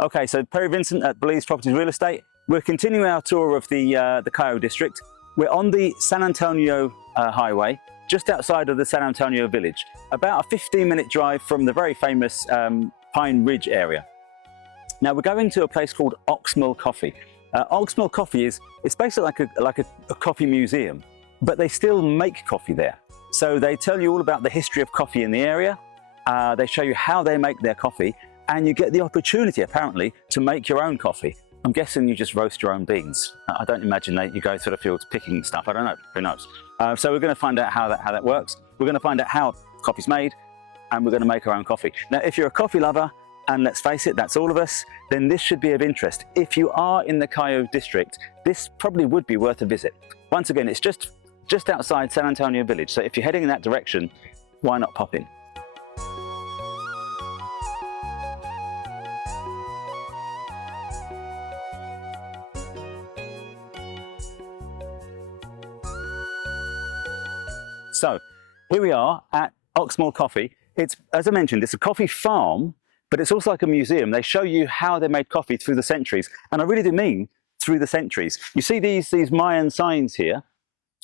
Okay, so Perry Vincent at Belize Properties Real Estate. We're continuing our tour of the Cayo district. We're on the San Antonio highway, just outside of the San Antonio village, about a 15-minute drive from the very famous Pine Ridge area. Now we're going to a place called Oxmul Coffee. Oxmul Coffee it's basically like a coffee museum, but they still make coffee there. So they tell you all about the history of coffee in the area. They show you how they make their coffee, and you get the opportunity, apparently, to make your own coffee. I'm guessing you just roast your own beans. I don't imagine that you go through the fields picking stuff. I don't know, who knows? So we're going to find out how that works. We're going to find out how coffee's made, and we're going to make our own coffee. Now, if you're a coffee lover, and let's face it, that's all of us, then this should be of interest. If you are in the Cayo district, this probably would be worth a visit. Once again, it's just outside San Antonio village, so if you're heading in that direction, why not pop in? So here we are at Oxmul Coffee. It's, as I mentioned, it's a coffee farm, but it's also like a museum. They show you how they made coffee through the centuries, and I really do mean through the centuries. You see these Mayan signs here,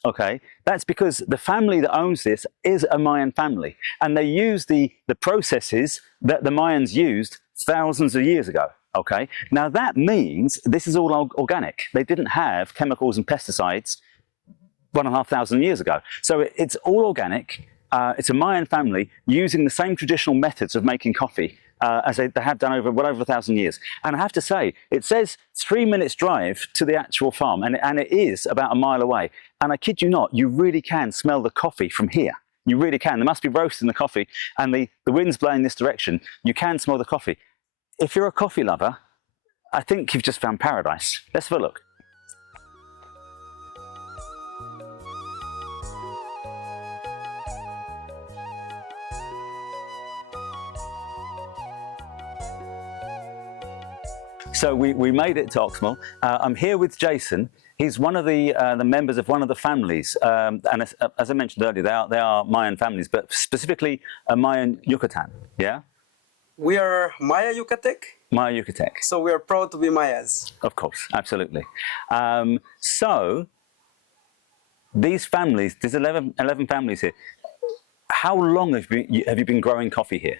okay? That's because the family that owns this is a Mayan family, and they use the processes that the Mayans used thousands of years ago, okay? Now that means this is all organic. They didn't have chemicals and pesticides 1,500 years ago. So it's all organic. It's a Mayan family using the same traditional methods of making coffee as they have done over 1,000 years. And I have to say, it says 3 minutes drive to the actual farm, and it is about a mile away. And I kid you not, you really can smell the coffee from here. You really can. They must be roasting the coffee, and the wind's blowing this direction. You can smell the coffee. If you're a coffee lover, I think you've just found paradise. Let's have a look. So we made it to Oxmul. I'm here with Jason. He's one of the members of one of the families, and as I mentioned earlier, they are Mayan families, but specifically a Mayan Yucatan. Yeah. We are Maya Yucatec. Maya Yucatec. So we are proud to be Mayas. Of course, absolutely. So these families, there's 11 families here. How long have you been growing coffee here?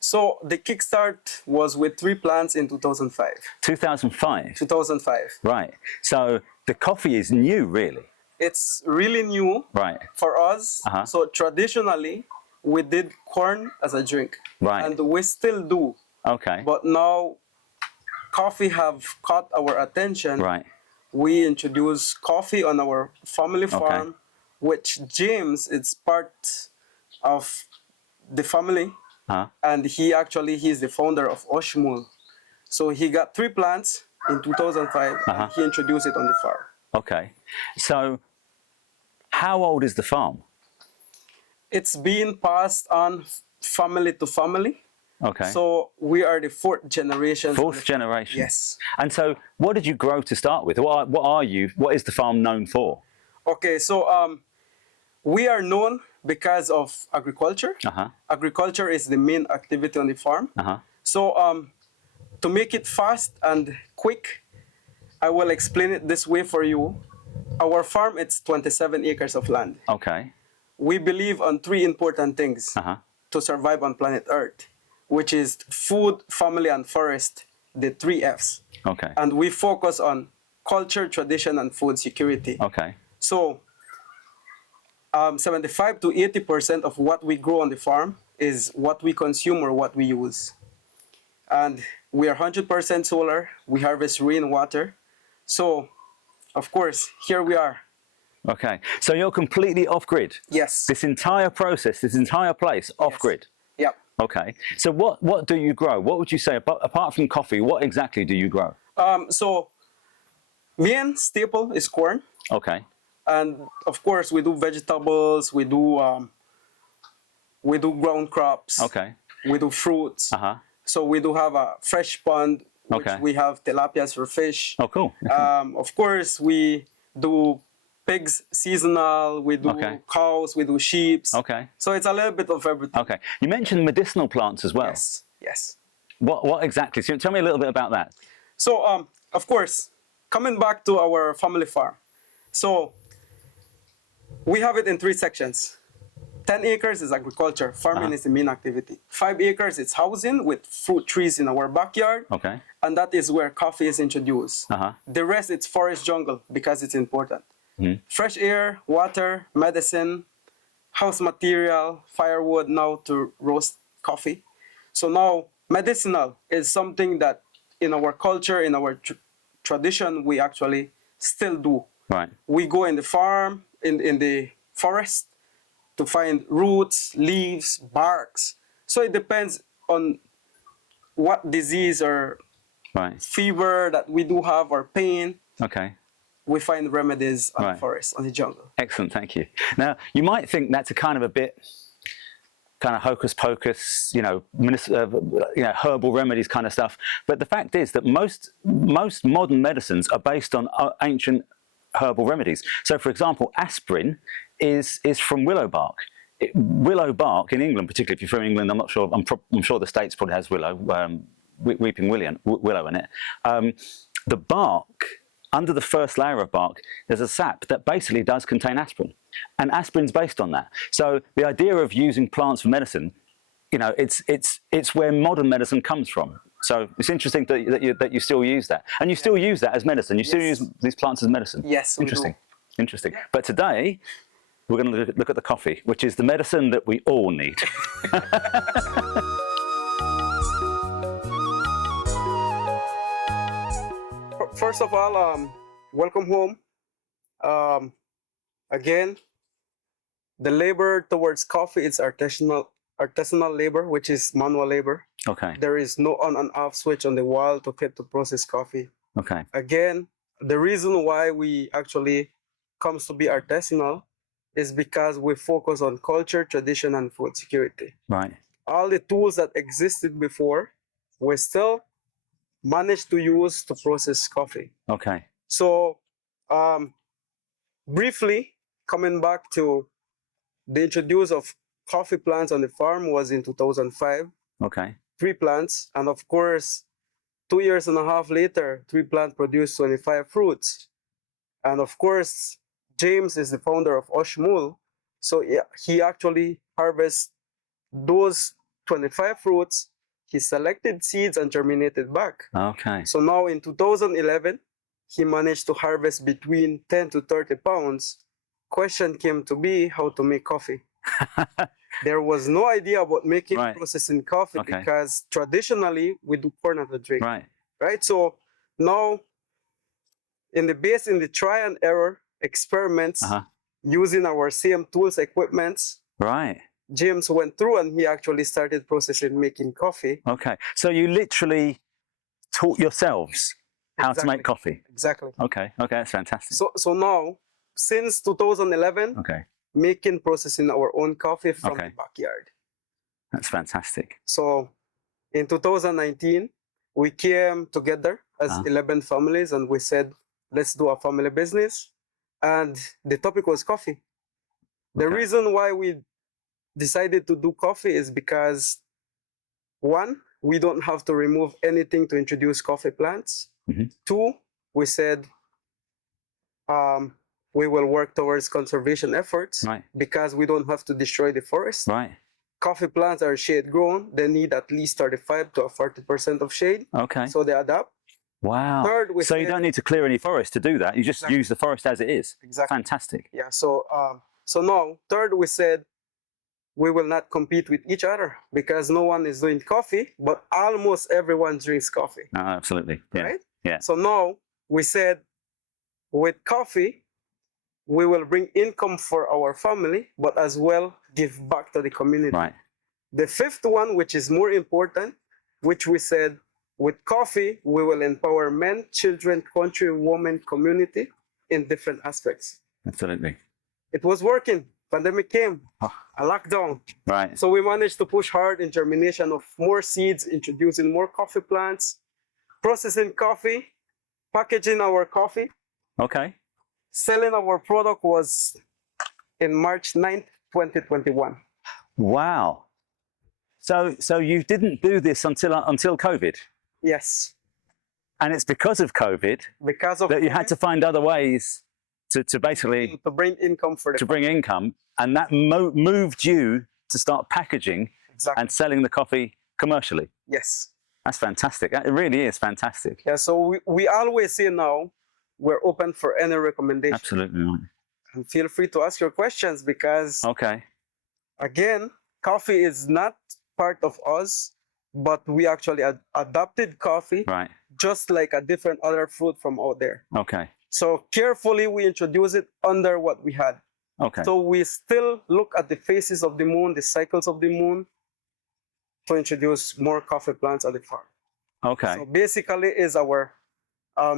So the kickstart was with 3 plants in 2005. 2005? 2005. Right. So the coffee is new, really? It's really new, right, for us. So traditionally, we did corn as a drink. Right. And we still do. Okay. But now coffee have caught our attention. Right. We introduce coffee on our family farm, which James is part of the family. And he's the founder of Oxmul. So he got 3 plants in 2005 and he introduced it on the farm. Okay. So how old is the farm? It's being passed on family to family. Okay. So we are the 4th generation. 4th generation? Yes. And so what did you grow to start with? What is the farm known for? Okay, so we are known because of agriculture. Agriculture is the main activity on the farm. So to make it fast and quick, I will explain it this way for you. Our farm, it's 27 acres of land. Okay. We believe on 3 important things to survive on planet Earth, which is food, family, and forest, the 3 Fs. Okay. And we focus on culture, tradition, and food security. Okay. So 75 to 80% of what we grow on the farm is what we consume or what we use. And we are 100% solar. We harvest rainwater. So, of course, here we are. Okay. So you're completely off-grid? Yes. This entire process, this entire place, off-grid? Yep. Okay. So what do you grow? What would you say, apart from coffee, what exactly do you grow? So, main staple is corn. Okay. And of course, we do vegetables, we do ground crops. Okay. We do fruits. So we do have a fresh pond, which we have tilapias for fish. Oh, cool. Of course, we do pigs seasonal, we do cows, we do sheep. Okay. So it's a little bit of everything. Okay. You mentioned medicinal plants as well. Yes. Yes. What exactly? So tell me a little bit about that. So, of course, coming back to our family farm. So, we have it in 3 sections. 10 acres is agriculture. Farming is the main activity. 5 acres is housing with fruit trees in our backyard. Okay. And that is where coffee is introduced. The rest, it's forest jungle because it's important. Fresh air, water, medicine, house material, firewood now to roast coffee. So now medicinal is something that in our culture, in our tradition, we actually still do. Right. We go in the farm, in the forest to find roots, leaves, barks. So it depends on what disease or fever that we do have or pain. Okay. We find remedies on the forest, on the jungle. Excellent, thank you. Now, you might think that's a kind of a bit kind of hocus pocus, herbal remedies kind of stuff. But the fact is that most modern medicines are based on ancient herbal remedies. So, for example, aspirin is from willow bark. Willow bark in England, particularly if you're from England, I'm not sure. I'm sure the States probably has willow, weeping willow in it. The bark, under the first layer of bark, there's a sap that basically does contain aspirin, and aspirin's based on that. So the idea of using plants for medicine, it's where modern medicine comes from. So it's interesting that you still use that, and you still use that as medicine. You still use these plants as medicine. Yes, interesting, interesting. But today we're going to look at the coffee, which is the medicine that we all need. First of all, welcome home. Again, the labor towards coffee is artisanal labor, which is manual labor. Okay. There is no on and off switch on the wall to process coffee. Okay. Again, the reason why we actually comes to be artisanal is because we focus on culture, tradition, and food security. Right. All the tools that existed before, we still managed to use to process coffee. Okay. So, briefly, coming back to the introduction of coffee plants on the farm was in 2005. Okay. 3 plants, and of course, 2.5 years later, 3 plants produced 25 fruits. And of course, James is the founder of Oxmul, so he actually harvests those 25 fruits. He selected seeds and germinated back. Okay. So now in 2011, he managed to harvest between 10 to 30 pounds. Question came to be how to make coffee. There was no idea about making processing coffee because traditionally we do pour not to drink. Right. So now in the try and error experiments using our same tools, equipments. Right. James went through and he actually started processing, making coffee. Okay. So you literally taught yourselves how to make coffee. Exactly. Okay. Okay, that's fantastic. So now, since 2011, making, processing our own coffee from the backyard. That's fantastic. So in 2019, we came together as 11 families and we said, let's do a family business. And the topic was coffee. The reason why we decided to do coffee is because, 1, we don't have to remove anything to introduce coffee plants. 2, we said we will work towards conservation efforts because we don't have to destroy the forest. Coffee plants are shade grown. They need at least 35 to 40% of shade. So they adapt. Wow. Third, so you don't need to clear any forest to do that. You just use the forest as it is. Exactly. Fantastic. Yeah. So now, third, we said we will not compete with each other because no one is doing coffee, but almost everyone drinks coffee. Absolutely. Yeah. Right? Yeah. So now we said with coffee, we will bring income for our family, but as well give back to the community. The 5th one, which is more important, which we said with coffee, we will empower men, children, country, women, community in different aspects. Absolutely. It was working. Pandemic came, a lockdown. So we managed to push hard in germination of more seeds, introducing more coffee plants, processing coffee, packaging our coffee. Selling our product was in March 9th, 2021. Wow. So you didn't do this until COVID, Yes. and it's because of COVID Because of that you COVID, had to find other ways to basically to bring income for the to bring income, and that moved you to start packaging exactly. and selling the coffee commercially. Yes. That's fantastic. It really is fantastic. Yeah. So we always say now we're open for any recommendation. Absolutely right. And feel free to ask your questions because Okay. again, coffee is not part of us, but we actually adopted coffee Right. just like a different other fruit from out there. Okay. So carefully we introduce it under what we had. Okay. So we still look at the phases of the moon, the cycles of the moon, to introduce more coffee plants at the farm. Okay. So basically is our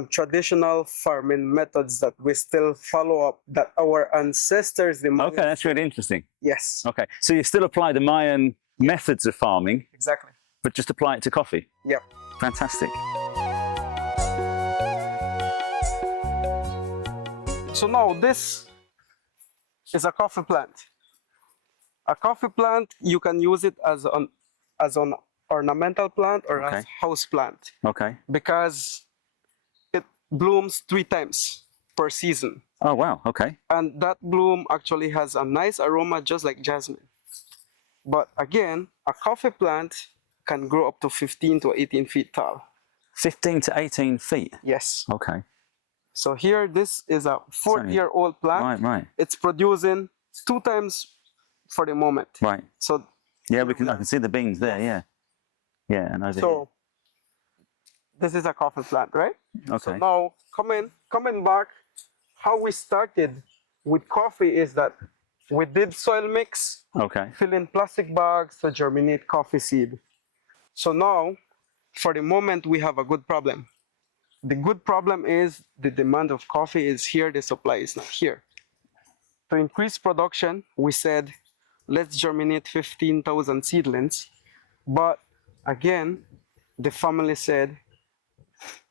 traditional farming methods that we still follow up, that our ancestors, the Mayans, Okay, that's really interesting. yes, Okay, so you still apply the Mayan methods of farming, exactly. but just apply it to coffee. Yep. Fantastic. So now this is a coffee plant. A coffee plant, you can use it as an ornamental plant or Okay. as house plant Okay. because it blooms 3 times per season. Oh, wow. Okay. And that bloom actually has a nice aroma just like jasmine. But again, a coffee plant can grow up to 15 to 18 feet tall. 15 to 18 feet. Yes. Okay. So here, this is a 4-year-old plant. Right, right, It's producing 2 times for the moment. right. So Yeah, I can see the beans there, yeah. Yeah, and over so this is a coffee plant, right? here. Okay. So now coming back, how we started with coffee is that we did soil mix, Okay. fill in plastic bags to germinate coffee seed. So now, for the moment, we have a good problem. The good problem is the demand of coffee is here, the supply is not here. To increase production, we said, let's germinate 15,000 seedlings. But again, the family said,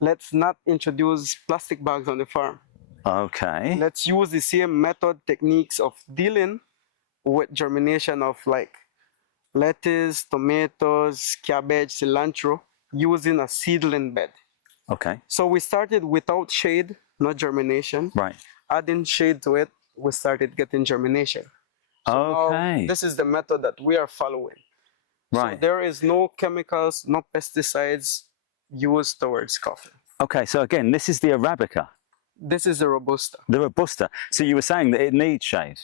let's not introduce plastic bags on the farm. Okay. Let's use the same method techniques of dealing with germination of like lettuce, tomatoes, cabbage, cilantro, using a seedling bed. Okay. So we started without shade, no germination. Right. Adding shade to it, we started getting germination. So now Okay. this is the method that we are following. Right. So there is no chemicals, no pesticides used towards coffee. Okay, so again, this is the Arabica, This is the Robusta. the Robusta. So you were saying that it needs shade.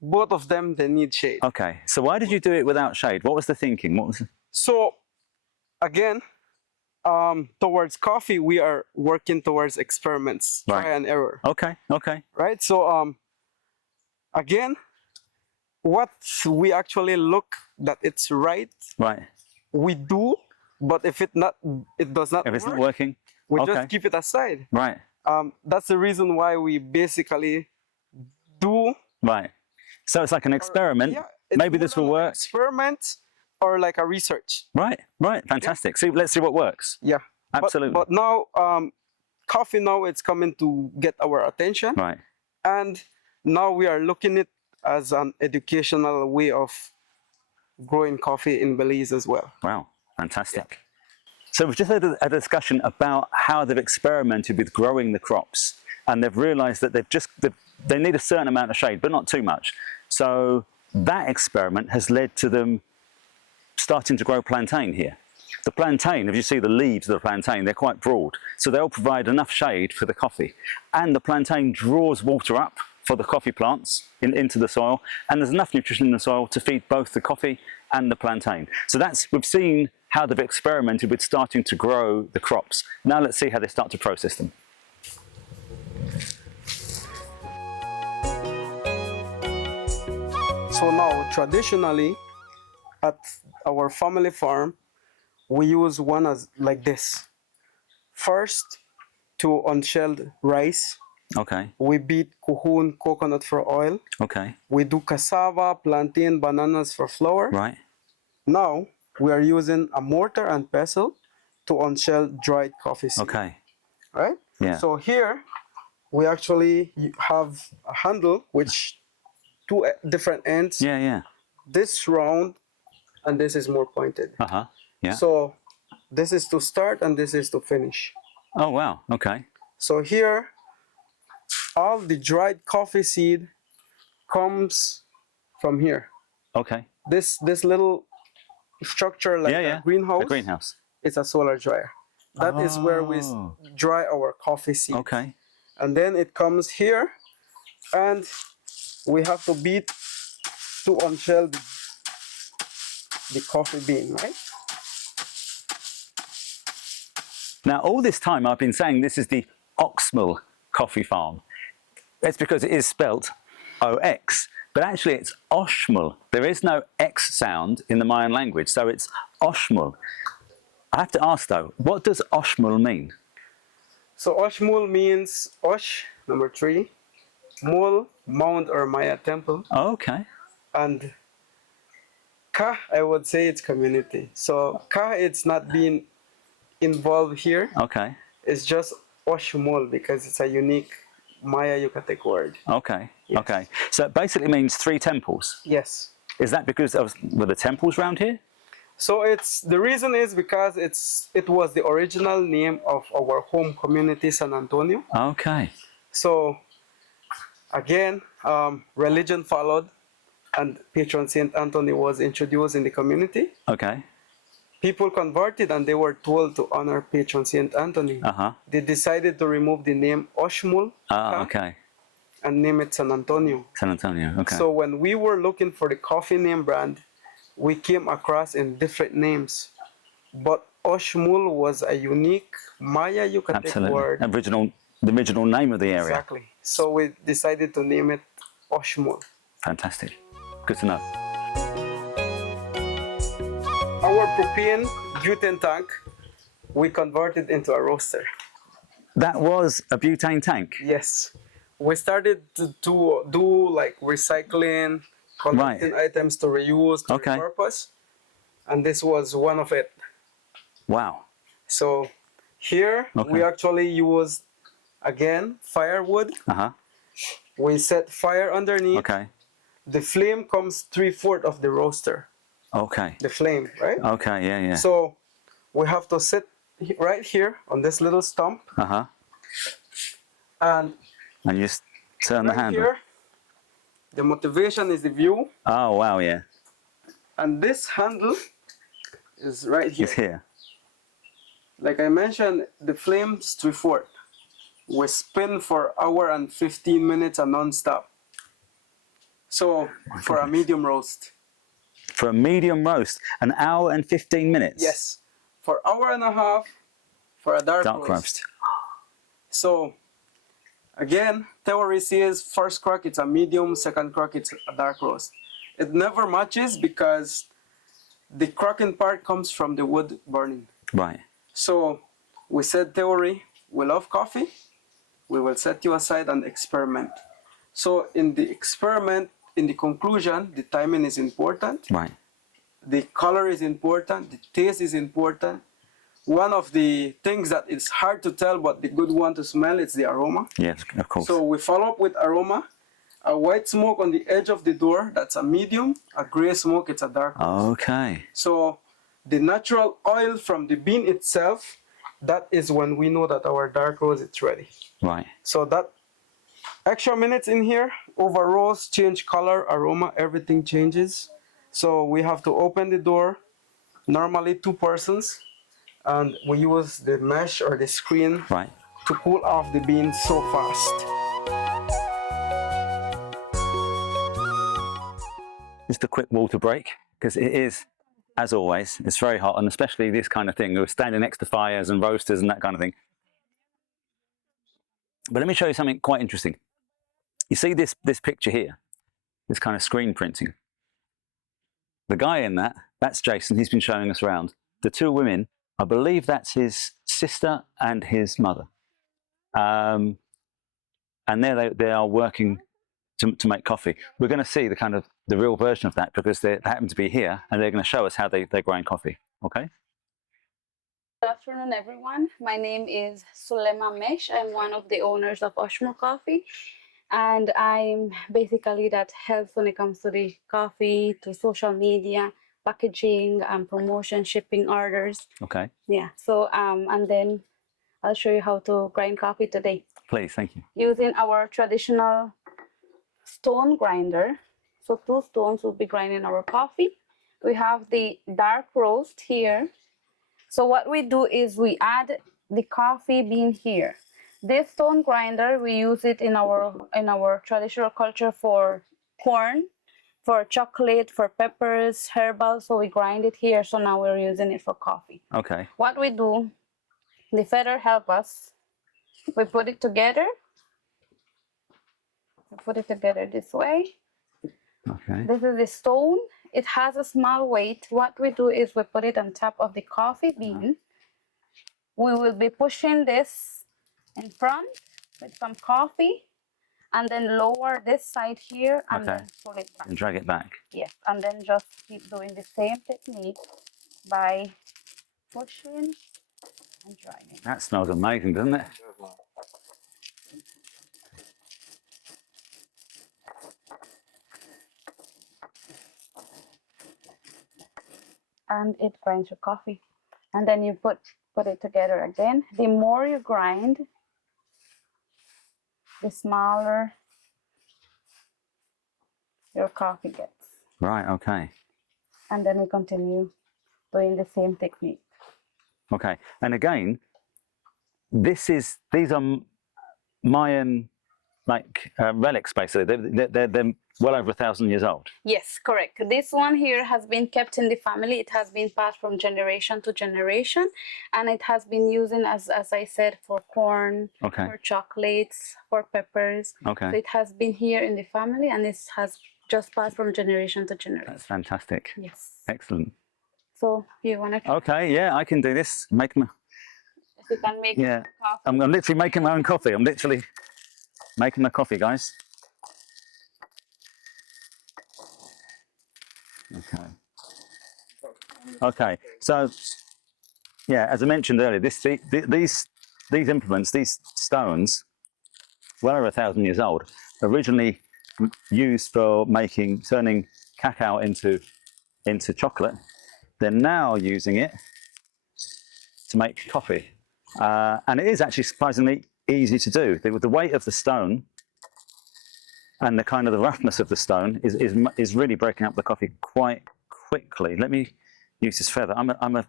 Both of them, they need shade. Okay, so why did you do it without shade? What was the thinking? What was? So again, towards coffee, we are working towards experiments, Right. try and error, Okay, okay, right? So again, what we actually look that it's right, right. we do, but if it does not If it's work, not working, we okay. just keep it aside. right, That's the reason why we basically do. right. So it's like an experiment. Yeah, it's Maybe more this will like an work. Experiment or like a research. Right, right. Fantastic. See, let's see what works. Yeah. Absolutely. But now, coffee now it's coming to get our attention, Right. and now we are looking at it as an educational way of growing coffee in Belize as well. Wow, fantastic. So we've just had a discussion about how they've experimented with growing the crops, and they've realised that they need a certain amount of shade, but not too much. So that experiment has led to them starting to grow plantain here. The plantain, if you see the leaves of the plantain, they're quite broad, so they'll provide enough shade for the coffee. And the plantain draws water up for the coffee plants into the soil, and there's enough nutrition in the soil to feed both the coffee and the plantain. So we've seen how they've experimented with starting to grow the crops. Now let's see how they start to process them. So now, traditionally, at our family farm, we use one as like this. First, to unshelled rice, Okay, we beat kuhun coconut for oil. okay, We do cassava, plantain, bananas for flour. right, Now, we are using a mortar and pestle to unshell dried coffee seed. okay, Right? yeah, So here, we actually have a handle which 2 different ends. yeah, yeah, This round and this is more pointed. Uh-huh. Yeah. So this is to start and this is to finish. Oh, wow. Okay. So here, all the dried coffee seed comes from here. Okay. This little structure like Yeah, yeah. a greenhouse. A greenhouse. It's a solar dryer. That is where we Oh. dry our coffee seeds. Okay. And then it comes here, and we have to beat to unshell the coffee bean, right? Now, all this time I've been saying this is the Oxmul Coffee Farm. It's because it is spelt O-X, but actually it's Oxmul. There is no X sound in the Mayan language, so it's Oxmul. I have to ask though, what does Oxmul mean? So Oxmul means Osh, number 3, Mul, mound or Maya temple, Oh, okay. and Kah, I would say it's community. So Kah, it's not being involved here. Okay. It's just Oxmul because it's a unique Maya Yucatec word. Okay. Yes. Okay. So it basically means 3 temples. Yes. Is that because were the temples around here? So the reason is because it was the original name of our home community, San Antonio. Okay. So again, religion followed, and patron Saint Anthony was introduced in the community. Okay. People converted and they were told to honor patron Saint Anthony. Uh-huh. They decided to remove the name Oxmul Kah Okay. and name it San Antonio. San Antonio. Okay. So when we were looking for the coffee name brand, we came across in different names, but Oxmul was a unique Maya Yucatec Absolutely. word. The original name of the area. Exactly. So we decided to name it Oxmul. Fantastic. Good to know. Our propane butane tank, we converted into a roaster. That was a butane tank. Yes. We started to do like recycling, collecting items to reuse, to repurpose, and this was one of it. Wow. So here we actually used, again, firewood. Uh-huh. We set fire underneath. Okay. The flame comes 3/4 of the roaster. Okay. The flame, right? Okay, yeah, yeah. So we have to sit right here on this little stump. Uh-huh. And you just turn the handle. Here, the motivation is the view. Oh, wow, yeah. And this handle is right here. It's here. Like I mentioned, the flame's 3/4. We spin for 1 hour and 15 minutes and non-stop. So for a medium roast. For a medium roast, 1 hour and 15 minutes? Yes. For 1.5 hours for a dark roast. So again, theory says first crack it's a medium, second crack it's a dark roast. It never matches because the cracking part comes from the wood burning. Right. So we said theory, we love coffee, we will set you aside and experiment. So in the experiment, in the conclusion, the timing is important. Right. The color is important, the taste is important. One of the things that is hard to tell but the good one to smell is the aroma. Yes, of course. So we follow up with aroma. A white smoke on the edge of the door, that's a medium. A gray smoke, it's a dark roast. Okay. So the natural oil from the bean itself, that is when we know that our dark roast is ready. Right. So that extra minutes in here, over roast, change color, aroma, everything changes. So we have to open the door, normally 2 persons, and we use the mesh or the screen to cool off the beans so fast. Just a quick water break, because it is, as always, it's very hot, and especially this kind of thing. We're standing next to fires and roasters and that kind of thing. But let me show you something quite interesting. You see this picture here, this kind of screen printing. The guy in that's Jason. He's been showing us around. The 2 women, I believe that's his sister and his mother. And there they are working to make coffee. We're going to see the real version of that because they happen to be here and they're going to show us how they're growing coffee. Okay? Good afternoon, everyone. My name is Sulema Mesh. I'm one of the owners of Oxmul Coffee, and I'm basically that helps when it comes to the coffee, to social media, packaging, promotion, shipping orders. Okay. Yeah. So and then I'll show you how to grind coffee today Please, thank you. using our traditional stone grinder. So 2 stones will be grinding our coffee. We have the dark roast here. So what we do is we add the coffee bean here. This stone grinder, we use it in our traditional culture for corn, for chocolate, for peppers, herbal. So we grind it here. So now we're using it for coffee. Okay. What we do, the feather help us. We put it together. We put it together this way. Okay. This is the stone. It has a small weight. What we do is we put it on top of the coffee bean. We will be pushing this in front with some coffee and then lower this side here and Okay. then pull it back. And drag it back. Yes, and then just keep doing the same technique by pushing and driving. That smells amazing, doesn't it? And it grinds your coffee. And then you put it together again. The more you grind, the smaller your coffee gets. Right, okay. And then we continue doing the same technique. Okay. And again, these are Mayan relics, basically. They're well over 1,000 years old. Yes, correct. This one here has been kept in the family. It has been passed from generation to generation, and it has been using as I said, for corn, Okay. for chocolates, for peppers. Okay. So it has been here in the family, and it has just passed from generation to generation. That's fantastic. Yes. Excellent. So you want to try? Okay, yeah, I can do this. Make my, If you can make yeah. coffee. I'm literally making my own coffee. I'm literally making my coffee, guys. Okay. Okay. So, yeah, as I mentioned earlier, these implements, these stones, well over 1,000 years old, originally used for turning cacao into chocolate. They're now using it to make coffee, and it is actually surprisingly easy to do. The weight of the stone and the kind of the roughness of the stone is really breaking up the coffee quite quickly. Let me use this feather. I'm a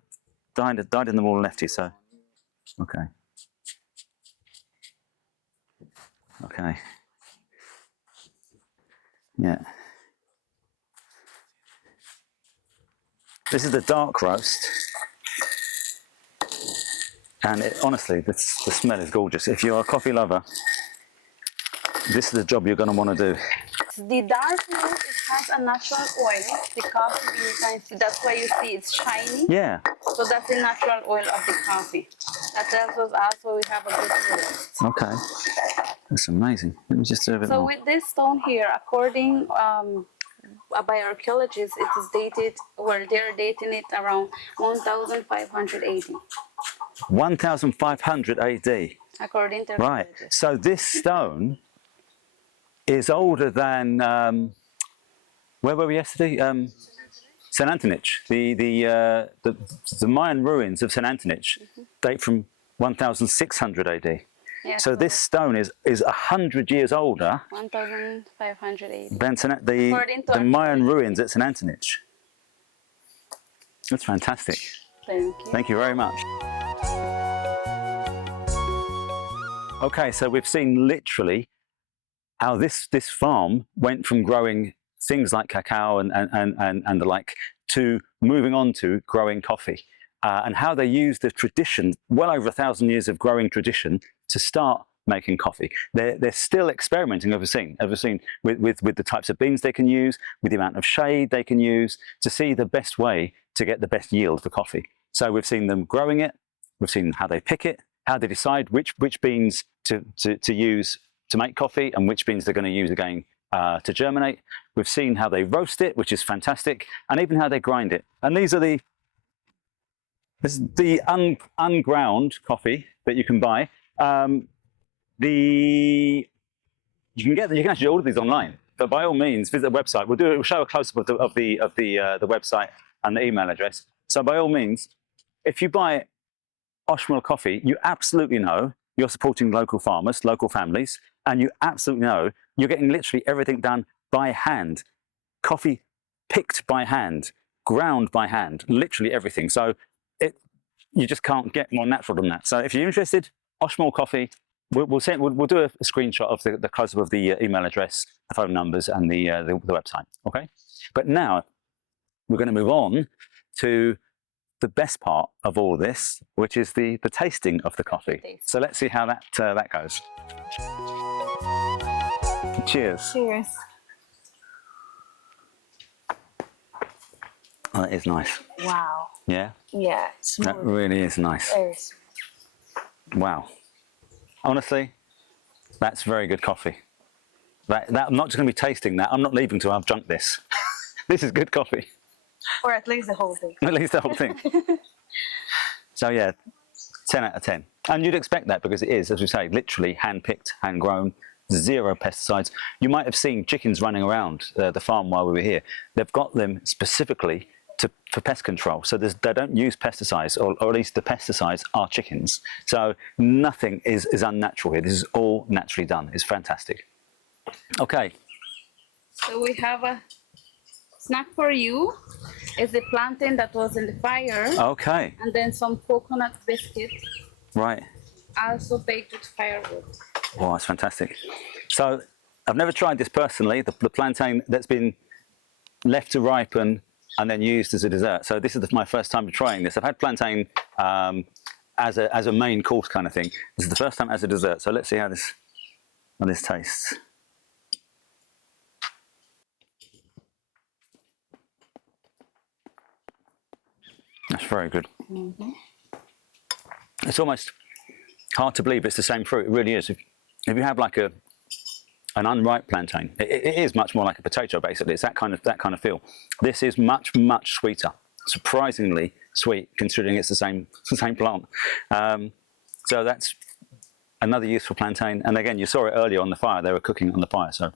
dyed in the wool lefty, so okay. Okay. Yeah. This is the dark roast. And honestly, the smell is gorgeous. If you're a coffee lover, this is the job you're going to want to do. The dark roast, it has a natural oil. The coffee, you can see, that's why you see it's shiny. Yeah. So that's the natural oil of the coffee. That tells us also we have a good roast. Okay. That's amazing. Let me just do a bit So more. with this stone here, according by archaeologists, it is dated, well, they're dating it around 1500 AD. 1500 AD. According to Right. archaeologists. So this stone is older than where were we yesterday? St. Antonich. The Mayan ruins of St. Antonich date from 1600 AD. Yeah, So this stone is 100 years older 1500 AD. than According to the Mayan archaeology. ruins at St. Antonich. That's fantastic. Thank you. Thank you very much. Okay, so we've seen literally how this farm went from growing things like cacao and the like to moving on to growing coffee, and how they used the tradition, well over 1,000 years of growing tradition, to start making coffee. They're still experimenting, overseeing with the types of beans they can use, with the amount of shade they can use, to see the best way to get the best yield for coffee. So we've seen them growing it, we've seen how they pick it, how they decide which beans to use to make coffee and which beans they're going to use again to germinate. We've seen how they roast it, which is fantastic, and even how they grind it. And this is the unground coffee that you can buy. You can actually order these online, but by all means visit the website. We'll show a close up of the website and the email address. So by all means, if you buy Oxmul Coffee, you absolutely know you're supporting local farmers, local families, and you absolutely know you're getting literally everything done by hand. Coffee picked by hand, ground by hand, literally everything. So you just can't get more natural than that. So if you're interested, Oxmul Coffee, we'll do a screenshot of the close-up of the email address, the phone numbers, and the website. Okay, but now we're going to move on to the best part of all this, which is the tasting of the coffee. So let's see how that goes. Cheers. Cheers. Oh, that is nice. Wow. Yeah? Yeah, it's smooth. That really is nice. Very smooth. Wow. Honestly, that's very good coffee. I'm not just going to be tasting that. I'm not leaving till I've drunk this. This is good coffee. Or at least the whole thing. At least the whole thing. So yeah, 10 out of 10. And you'd expect that because it is, as we say, literally hand-picked, hand-grown, 0 pesticides. You might have seen chickens running around the farm while we were here. They've got them specifically for pest control. So they don't use pesticides, or at least the pesticides are chickens. So nothing is unnatural here. This is all naturally done. It's fantastic. Okay. So we have a snack for you. It's the plantain that was in the fire. Okay. And then some coconut biscuit. Right. Also baked with firewood. Wow, that's fantastic. So I've never tried this personally, the plantain that's been left to ripen and then used as a dessert. So this is my first time trying this. I've had plantain as a main course kind of thing. This is the first time as a dessert. So let's see how this tastes. That's very good. Mm-hmm. It's almost hard to believe it's the same fruit. It really is. If you have like an unripe plantain, it is much more like a potato basically. It's that kind of feel. This is much sweeter, surprisingly sweet considering it's the same plant. So that's another useful plantain. And again, you saw it earlier on the fire. They were cooking on the fire. So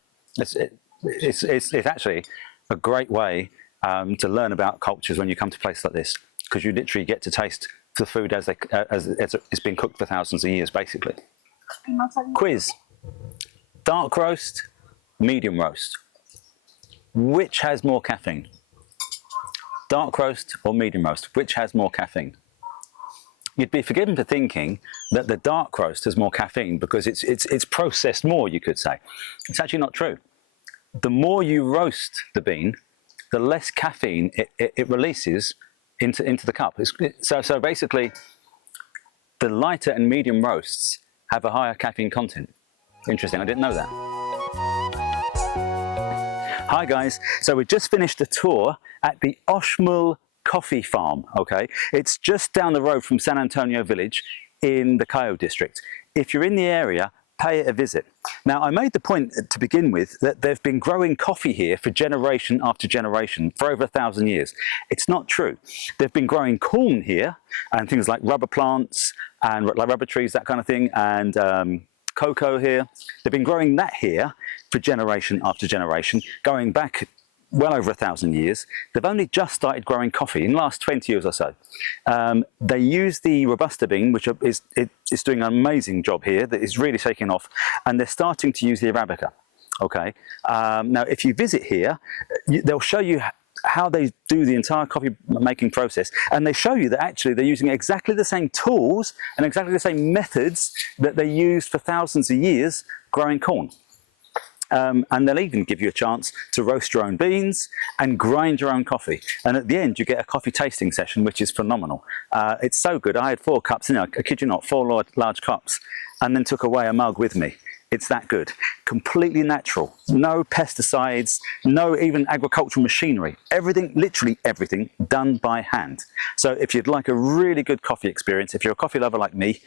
it's actually a great way to learn about cultures when you come to places like this, because you literally get to taste the food as it's been cooked for thousands of years, basically. Quiz: dark roast, medium roast. Which has more caffeine? Dark roast or medium roast? Which has more caffeine? You'd be forgiven for thinking that the dark roast has more caffeine because it's processed more, you could say. It's actually not true. The more you roast the bean, the less caffeine it releases into the cup. So basically, the lighter and medium roasts have a higher caffeine content. Interesting, I didn't know that. Hi guys, so we just finished a tour at the Oxmul Coffee Farm, okay? It's just down the road from San Antonio Village in the Kah district. If you're in the area, pay it a visit. Now, I made the point to begin with that they've been growing coffee here for generation after generation, for over 1,000 years. It's not true. They've been growing corn here and things like rubber plants and like rubber trees, that kind of thing, and cocoa here. They've been growing that here for generation after generation, going back well over 1,000 years. They've only just started growing coffee in the last 20 years or so. They use the Robusta bean, which is doing an amazing job here, that is really taking off, and they're starting to use the Arabica. Okay. Now, if you visit here, they'll show you how they do the entire coffee making process, and they show you that actually they're using exactly the same tools and exactly the same methods that they used for thousands of years growing corn. And they'll even give you a chance to roast your own beans and grind your own coffee. And at the end, you get a coffee tasting session, which is phenomenal. It's so good. I had 4 cups, I kid you not, 4 large cups, and then took away a mug with me. It's that good. Completely natural. No pesticides, no even agricultural machinery. Everything, literally everything, done by hand. So if you'd like a really good coffee experience, if you're a coffee lover like me,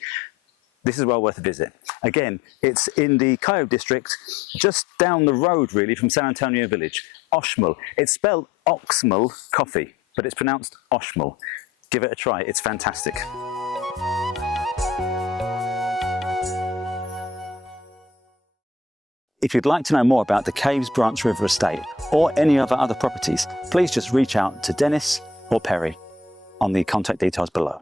this is well worth a visit. Again, it's in the Kah district, just down the road really from San Antonio Village. Oxmul. It's spelled Oxmul Coffee, but it's pronounced Oxmul. Give it a try, it's fantastic. If you'd like to know more about the Caves Branch River Estate or any of our other properties, please just reach out to Dennis or Perry on the contact details below.